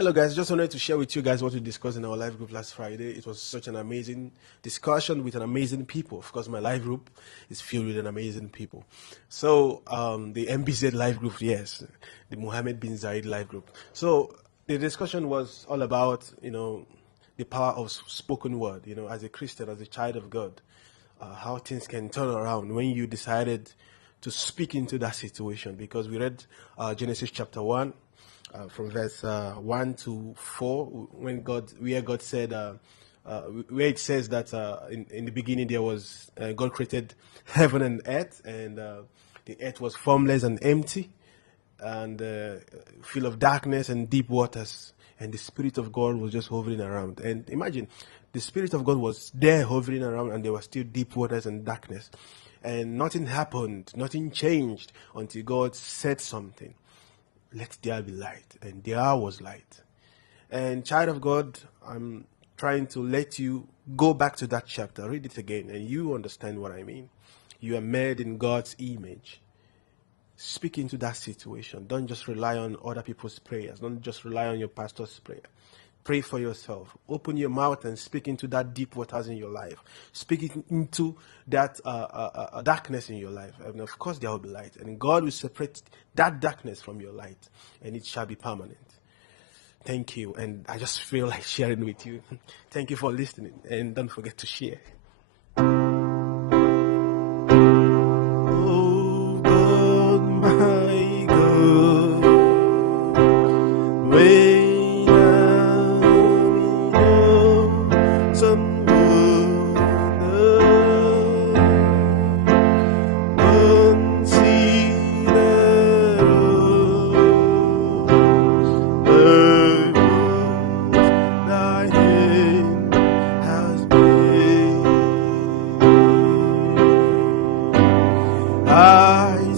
Hello, guys. Just wanted to share with you guys what we discussed in our live group last Friday. It was such an amazing discussion with an amazing people. Of course, my live group is filled with an amazing people. So, the MBZ live group, yes, the Mohammed bin Zayed live group. So, the discussion was all about, the power of spoken word, as a Christian, as a child of God, how things can turn around when you decided to speak into that situation. Because we read Genesis chapter 1 from verse 1 to 4, where God said, where it says that in the beginning there was, God created heaven and earth, and the earth was formless and empty, and full of darkness and deep waters. And the Spirit of God was just hovering around. And imagine, the Spirit of God was there hovering around, and there were still deep waters and darkness. And nothing happened, nothing changed until God said something. Let there be light. And there was light. And child of God, I'm trying to let you go back to that chapter, read it again, and you understand what I mean. You are made in God's image. Speak into that situation. Don't just rely on other people's prayers. Don't just rely on your pastor's prayer. Pray for yourself. Open your mouth and speak into that deep waters in your life. Speak into that darkness in your life. And of course, there will be light. And God will separate that darkness from your light, and it shall be permanent. Thank you. And I just feel like sharing with you. Thank you for listening. And don't forget to share. Oh God, my God, when I'm in some wonder, consider the works thy hand has made. I